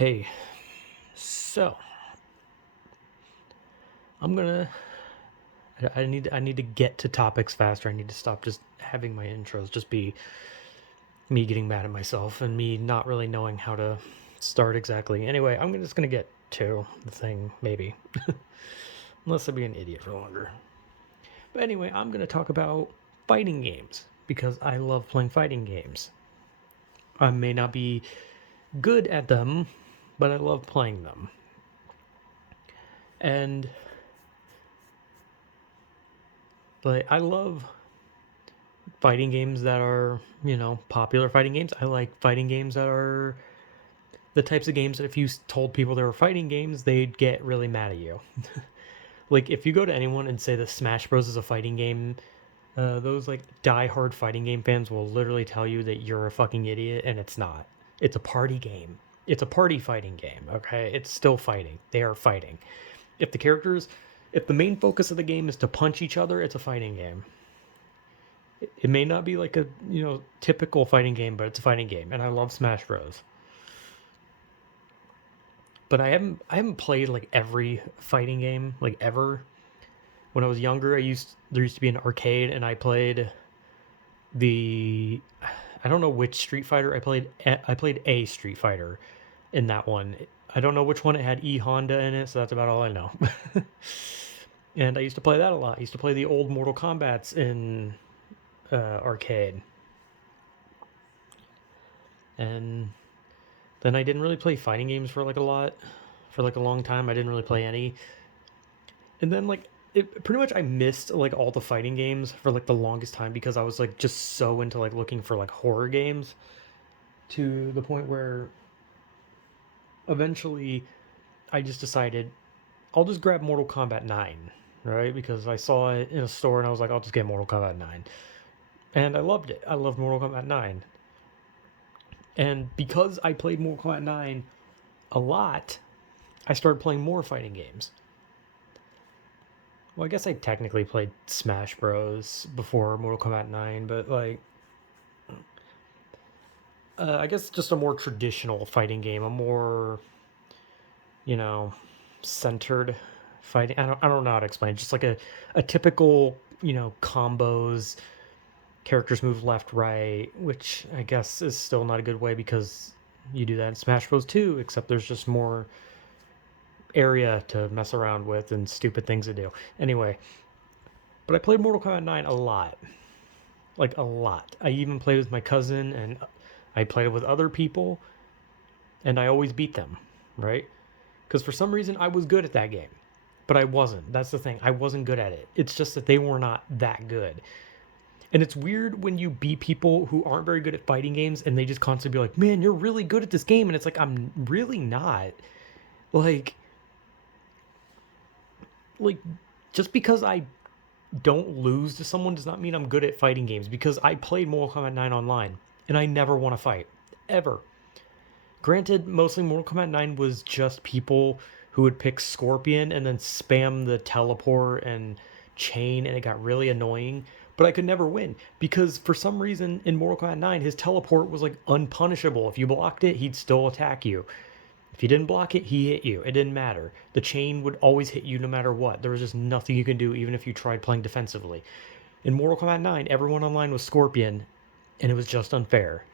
Hey, so I'm gonna. I need to get to topics faster. I need to stop just having my intros just be me getting mad at myself and me not really knowing how to start exactly. Anyway, I'm just gonna get to the thing maybe, unless I be an idiot for longer. But anyway, I'm gonna talk about fighting games because I love playing fighting games. I may not be good at them, but I love playing them. And I love fighting games that are, popular fighting games. I like fighting games that are the types of games that if you told people they were fighting games, they'd get really mad at you. Like if you go to anyone and say the Smash Bros is a fighting game, those like die-hard fighting game fans will literally tell you that you're a fucking idiot, and it's not. It's a party game. It's a party fighting game. Okay, it's still fighting. They are fighting. If the characters, if the main focus of the game is to punch each other, it's a fighting game. It may not be like a typical fighting game, but it's a fighting game, and I love Smash Bros. But I haven't played like every fighting game like ever. When I was younger, there used to be an arcade, and I played the I don't know which Street Fighter I played a Street Fighter in that one. I don't know which one it had E Honda in it, so that's about all I know. And I used to play that a lot. I used to play the old Mortal Kombat's in arcade, and then I didn't really play fighting games for like a long time. I didn't really play any. And then pretty much I missed like all the fighting games for like the longest time because I was like just so into like looking for like horror games, to the point where eventually I just decided I'll just grab Mortal Kombat 9, right? Because I saw it in a store and I was like, I'll just get Mortal Kombat 9. And I loved it. I loved Mortal Kombat 9. And because I played Mortal Kombat 9 a lot, I started playing more fighting games. Well, I guess I technically played Smash Bros. Before Mortal Kombat 9, but I guess just a more traditional fighting game, a more, you know, centered fighting. I don't know how to explain. Just like a typical, combos, characters move left, right, which I guess is still not a good way because you do that in Smash Bros. Too, except there's just more area to mess around with and stupid things to do. Anyway, but I played Mortal Kombat 9 a lot. Like a lot. I even played with my cousin, and I played it with other people, and I always beat them, right? Because for some reason I was good at that game, but I wasn't. That's the thing. I wasn't good at it. It's just that they were not that good. And it's weird when you beat people who aren't very good at fighting games and they just constantly be like, man, you're really good at this game. And it's like, I'm really not. Like, like just because I don't lose to someone does not mean I'm good at fighting games, because I played Mortal Kombat 9 online and I never won a fight. Ever. Granted, mostly Mortal Kombat 9 was just people who would pick Scorpion and then spam the teleport and chain, and it got really annoying. But I could never win because for some reason in Mortal Kombat 9, his teleport was like unpunishable. If you blocked it, he'd still attack you. If you didn't block it, he hit you. It didn't matter. The chain would always hit you no matter what. There was just nothing you could do, even if you tried playing defensively. In Mortal Kombat 9, everyone online was Scorpion, and it was just unfair.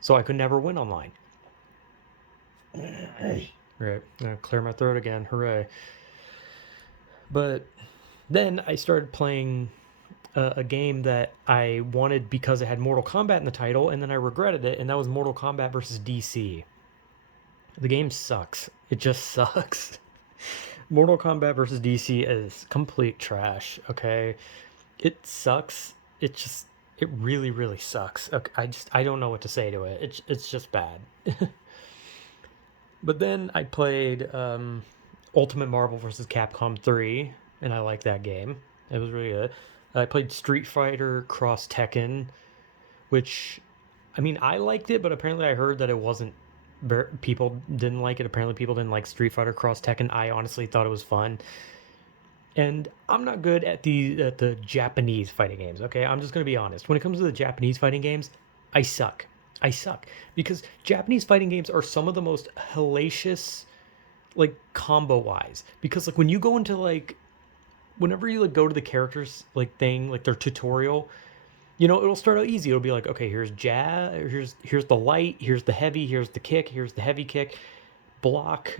So I could never win online. Right. Clear my throat again. Hooray. But then I started playing a game that I wanted because it had Mortal Kombat in the title, and then I regretted it, and that was Mortal Kombat versus DC. The game sucks. It just sucks. Mortal Kombat versus DC is complete trash, okay? It sucks. It really really sucks. Okay, I don't know what to say to it. It's just bad. But then I played Ultimate Marvel vs. Capcom 3, and I liked that game. It was really good. I played Street Fighter Cross Tekken, which, I mean, I liked it, but apparently I heard that it wasn't. People didn't like it. Apparently, people didn't like Street Fighter Cross Tekken. I honestly thought it was fun, and I'm not good at the Japanese fighting games. Okay, I'm just gonna be honest. When it comes to the Japanese fighting games, I suck. I suck because Japanese fighting games are some of the most hellacious, like combo wise. Because like when you go into like whenever you like go to the characters like thing like their tutorial, it'll start out easy. It'll be like, okay, here's jab, here's the light, here's the heavy, here's the kick, here's the heavy kick, block,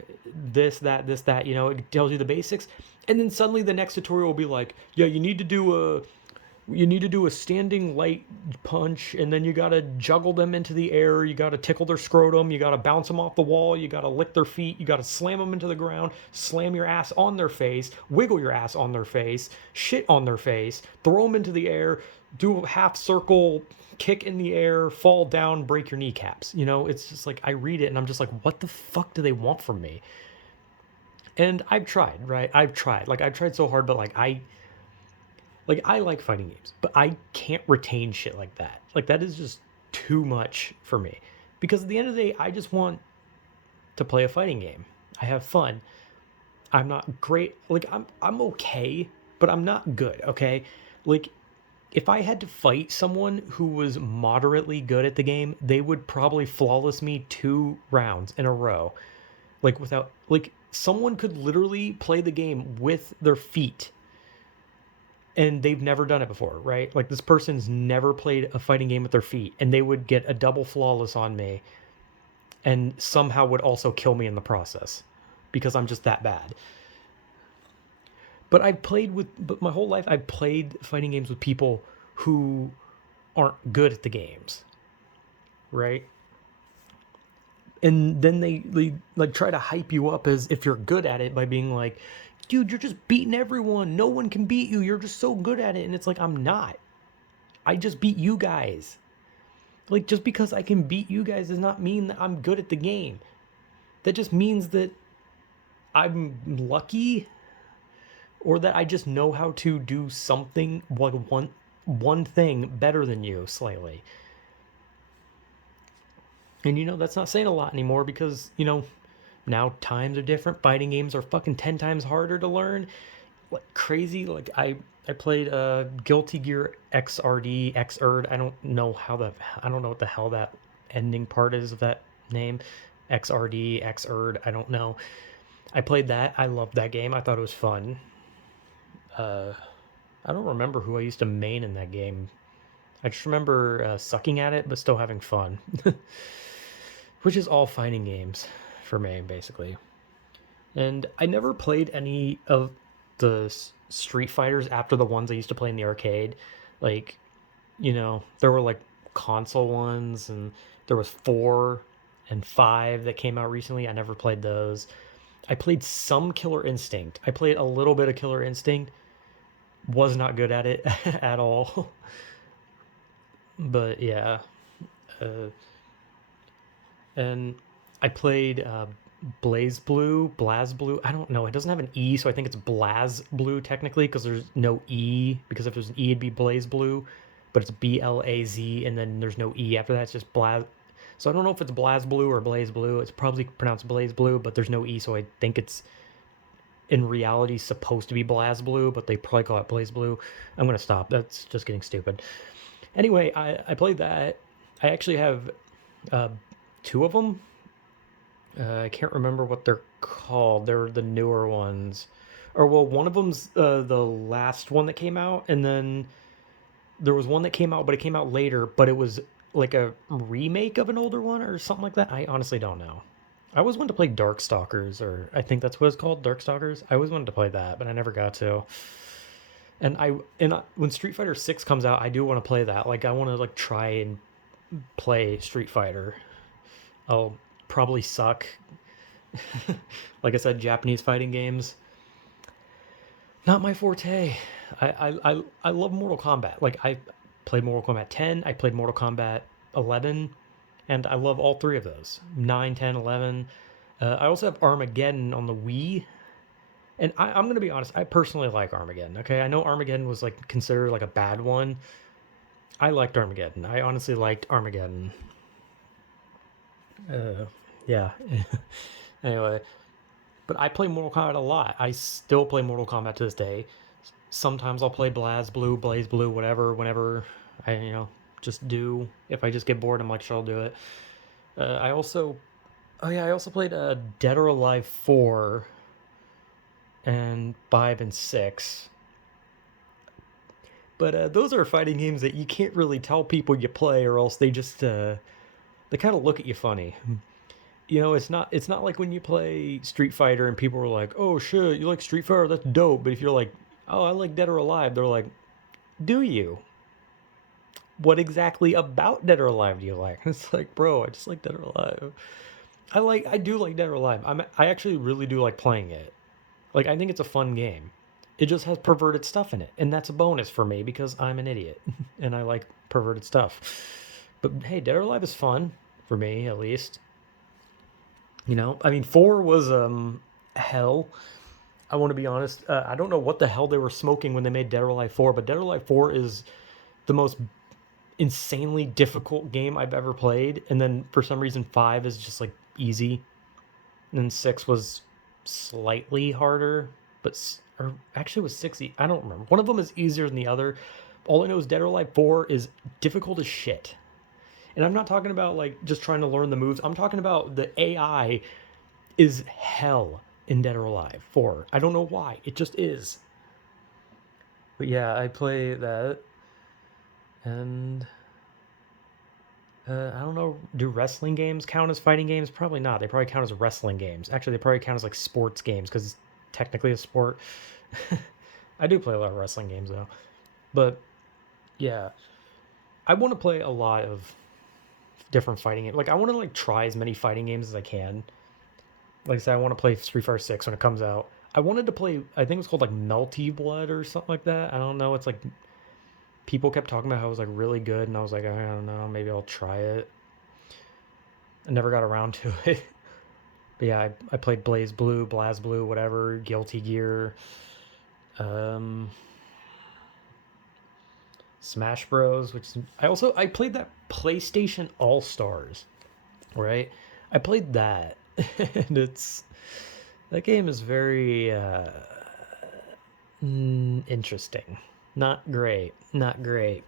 this that. It tells you the basics, and then suddenly the next tutorial will be like, yeah, you need to do a standing light punch, and then you gotta juggle them into the air. You gotta tickle their scrotum. You gotta bounce them off the wall. You gotta lick their feet. You gotta slam them into the ground. Slam your ass on their face. Wiggle your ass on their face. Shit on their face. Throw them into the air. Do a half circle. Kick in the air. Fall down. Break your kneecaps. It's just like I read it and I'm just like, what the fuck do they want from me? And I've tried, right? I've tried. Like I've tried so hard, but I like fighting games, but I can't retain shit like that. Like that is just too much for me. Because at the end of the day, I just want to play a fighting game. I have fun. I'm not great. Like I'm okay, but I'm not good, okay? Like if I had to fight someone who was moderately good at the game, they would probably flawless me 2 rounds in a row. Like without like someone could literally play the game with their feet and they've never done it before, right? Like this person's never played a fighting game with their feet, and they would get a double flawless on me, and somehow would also kill me in the process because I'm just that bad. But my whole life I've played fighting games with people who aren't good at the games, right? And then they like try to hype you up as if you're good at it by being like, dude, you're just beating everyone. No one can beat you. You're just so good at it. And it's like, I'm not. I just beat you guys. Like, just because I can beat you guys does not mean that I'm good at the game. That just means that I'm lucky or that I just know how to do something, like one thing better than you slightly. And that's not saying a lot anymore because, now times are different. Fighting games are fucking 10 times harder to learn. Like crazy. Like I played Guilty Gear XRD, XERD. I don't know what the hell that ending part is of that name. XRD, XERD, I don't know. I played that. I loved that game. I thought it was fun. Uh, I don't remember who I used to main in that game. I just remember sucking at it, but still having fun. Which is all fighting games for me, basically. And I never played any of the Street Fighters after the ones I used to play in the arcade. Like, there were like console ones, and there was 4 and 5 that came out recently. I never played those. I played some Killer Instinct. I played a little bit of Killer Instinct. Was not good at it at all. But yeah. Uh, and I played Blaze Blue, Blaz Blue. I don't know. It doesn't have an E, so I think it's Blaz Blue technically because there's no E. Because if there's an E, it'd be Blaze Blue, but it's BLAZ, and then there's no E after that. It's just Blaz. So I don't know if it's Blaz Blue or Blaze Blue. It's probably pronounced Blaze Blue, but there's no E, so I think it's in reality supposed to be Blaz Blue, but they probably call it Blaze Blue. I'm gonna stop. That's just getting stupid. Anyway, I played that. I actually have uh, 2 of them. I can't remember what they're called. They're the newer ones. Or, well, one of them's the last one that came out, and then there was one that came out, but it came out later, but it was like a remake of an older one or something like that. I honestly don't know. I always wanted to play Darkstalkers, or I think that's what it's called, Darkstalkers. I always wanted to play that, but I never got to. When Street Fighter 6 comes out, I do want to play that. Like I want to like try and play Street Fighter. I'll probably suck. Like I said, Japanese fighting games, not my forte. I love Mortal Kombat. Like I played Mortal Kombat 10, I played Mortal Kombat 11, and I love all 3 of those. 9, 10, 11. I also have Armageddon on the Wii. And I'm going to be honest, I personally like Armageddon. Okay, I know Armageddon was like considered like a bad one. I liked Armageddon. I honestly liked Armageddon. Yeah. Anyway, but I play Mortal Kombat a lot. I still play Mortal Kombat to this day. Sometimes I'll play Blaze Blue, whatever, whenever I just do. If I just get bored, I'm like, sure, I'll do it. I also, oh yeah, I also played Dead or Alive 4 and 5 and 6. But those are fighting games that you can't really tell people you play, or else they just they kind of look at you funny. You know, it's not like when you play Street Fighter and people are like, "Oh shit, you like Street Fighter? That's dope." But if you're like, "Oh, I like Dead or Alive," they're like, "Do you? What exactly about Dead or Alive do you like?" It's like, bro, I just like Dead or Alive. I do like Dead or Alive. I actually really do like playing it. Like I think it's a fun game. It just has perverted stuff in it, and that's a bonus for me because I'm an idiot and I like perverted stuff. But hey, Dead or Alive is fun for me at least. You know, I mean, 4 was hell. I want to be honest. I don't know what the hell they were smoking when they made Dead or Alive 4, but Dead or Alive 4 is the most insanely difficult game I've ever played. And then for some reason, 5 is just like easy. And then 6 was slightly harder, but or actually was 6. I don't remember. One of them is easier than the other. All I know is Dead or Alive 4 is difficult as shit. And I'm not talking about like just trying to learn the moves. I'm talking about the AI is hell in Dead or Alive 4. I don't know why. It just is. But yeah, I play that. And I don't know. Do wrestling games count as fighting games? Probably not. They probably count as wrestling games. Actually, they probably count as like sports games because it's technically a sport. I do play a lot of wrestling games though. But yeah, I want to play a lot of different fighting games. Like I want to like try as many fighting games as I can. Like I said, I want to play Street Fighter 6 when it comes out. I wanted to play, I think it was called like Melty Blood or something like that. I don't know. It's like people kept talking about how it was like really good, and I was like, I don't know, maybe I'll try it. I never got around to it. But yeah, I played Blaze Blue, Blaz Blue, whatever, Guilty Gear, um, Smash Bros. Which is, I played that PlayStation All Stars, right? I played that, and it's that game is very interesting. Not great. Not great.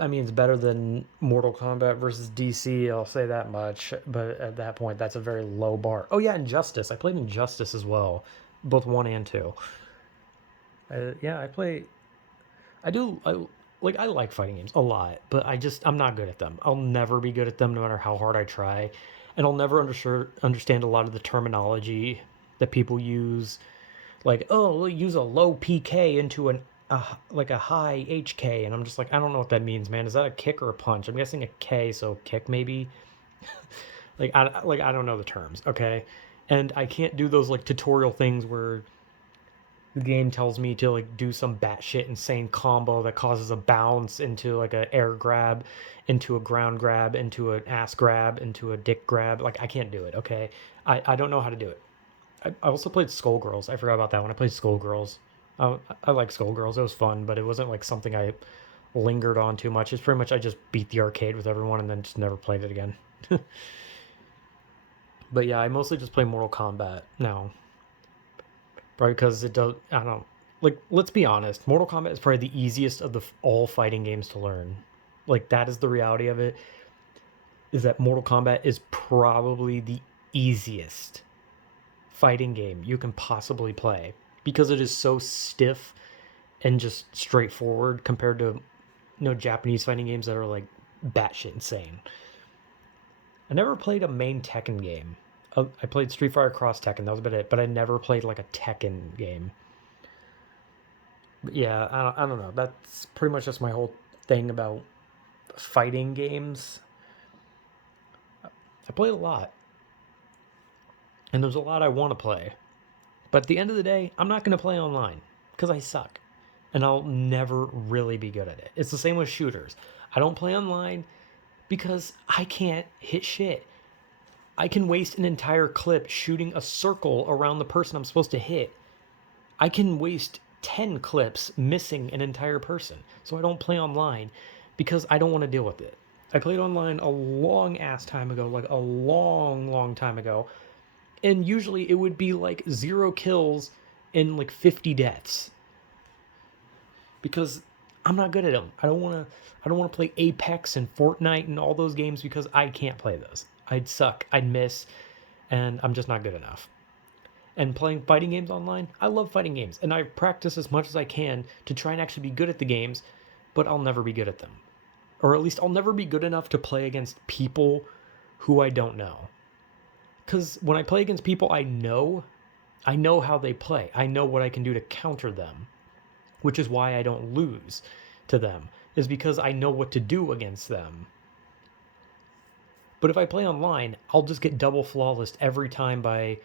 I mean, it's better than Mortal Kombat versus DC. I'll say that much. But at that point, that's a very low bar. Oh yeah, Injustice. I played Injustice as well, both 1 and 2. Yeah, I play. I do. I like fighting games a lot, but I'm not good at them. I'll never be good at them, no matter how hard I try, and I'll never understand a lot of the terminology that people use. Like, oh, we'll use a low PK into like a high HK, and I'm just like, I don't know what that means, man. Is that a kick or a punch? I'm guessing a K, so kick maybe. I don't know the terms, okay? And I can't do those like tutorial things where the game tells me to like do some batshit insane combo that causes a bounce into like a air grab, into a ground grab, into an ass grab, into a dick grab. Like I can't do it, okay? I don't know how to do it. I also played Skullgirls. I forgot about that one. I played Skullgirls. I like Skullgirls. It was fun, but it wasn't like something I lingered on too much. It's pretty much I just beat the arcade with everyone and then just never played it again. But yeah, I mostly just play Mortal Kombat now. Probably because it does. I don't know. Like, let's be honest. Mortal Kombat is probably the easiest of the all fighting games to learn. Like that is the reality of it. Is that Mortal Kombat is probably the easiest fighting game you can possibly play because it is so stiff and just straightforward compared to Japanese fighting games that are like batshit insane. I never played a main Tekken game. I played Street Fighter Cross Tekken. That was about it. But I never played like a Tekken game. But yeah, I don't know. That's pretty much just my whole thing about fighting games. I played a lot, and there's a lot I want to play. But at the end of the day, I'm not going to play online because I suck. And I'll never really be good at it. It's the same with shooters. I don't play online because I can't hit shit. I can waste an entire clip shooting a circle around the person I'm supposed to hit. I can waste 10 clips missing an entire person. So I don't play online because I don't want to deal with it. I played online a long ass time ago, like a long, long time ago. And usually it would be like 0 kills and like 50 deaths. Because I'm not good at them. I don't want to play Apex and Fortnite and all those games because I can't play those. I'd suck. I'd miss, and I'm just not good enough. And playing fighting games online, I love fighting games, and I practice as much as I can to try and actually be good at the games, but I'll never be good at them. Or at least I'll never be good enough to play against people who I don't know. Because when I play against people I know how they play. I know what I can do to counter them, which is why I don't lose to them, is because I know what to do against them. But if I play online, I'll just get double flawless every time by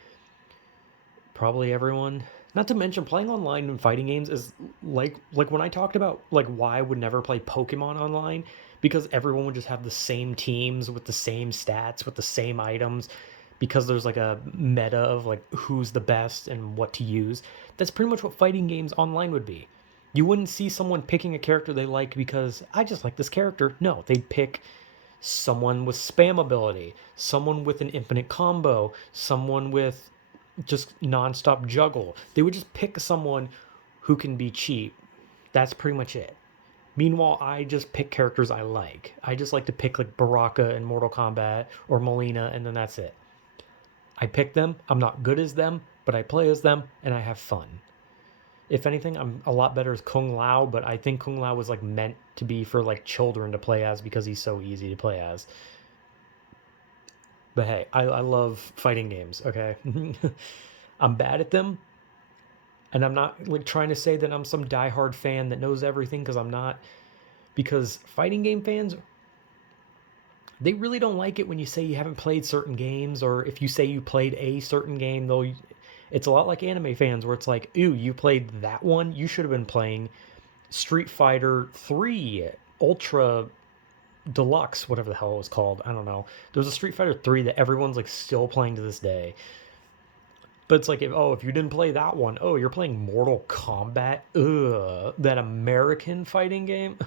probably everyone. Not to mention playing online in fighting games is like when I talked about like why I would never play Pokemon online because everyone would just have the same teams with the same stats with the same items because there's like a meta of like who's the best and what to use. That's pretty much what fighting games online would be. You wouldn't see someone picking a character they like because I just like this character. No, they'd pick someone with spam ability, someone with an infinite combo, someone with just nonstop juggle. They would just pick someone who can be cheap. That's pretty much it. Meanwhile, I just pick characters I like. I just like to pick like Baraka in Mortal Kombat or Molina, and then that's it. I pick them. I'm not good as them, but I play as them, and I have fun. If anything, I'm a lot better as Kung Lao, but I think Kung Lao was like meant to be for like children to play as because he's so easy to play as. But hey, I love fighting games, okay? I'm bad at them, and I'm not like trying to say that I'm some diehard fan that knows everything because I'm not. Because fighting game fans, they really don't like it when you say you haven't played certain games, or if you say you played a certain game, though. It's a lot like anime fans where it's like, ooh, you played that one? You should have been playing Street Fighter 3 Ultra Deluxe, whatever the hell it was called. I don't know. There's a Street Fighter 3 that everyone's like still playing to this day. But it's like, if you didn't play that one, oh, you're playing Mortal Kombat? Ugh, that American fighting game?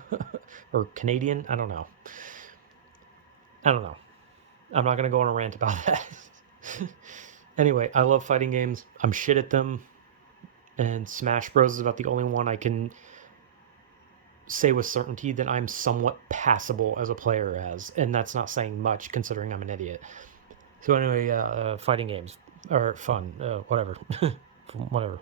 Or Canadian? I don't know. I don't know. I'm not going to go on a rant about that. Anyway, I love fighting games. I'm shit at them. And Smash Bros. Is about the only one I can say with certainty that I'm somewhat passable as a player as. And that's not saying much considering I'm an idiot. So anyway, fighting games are fun. Whatever. Whatever.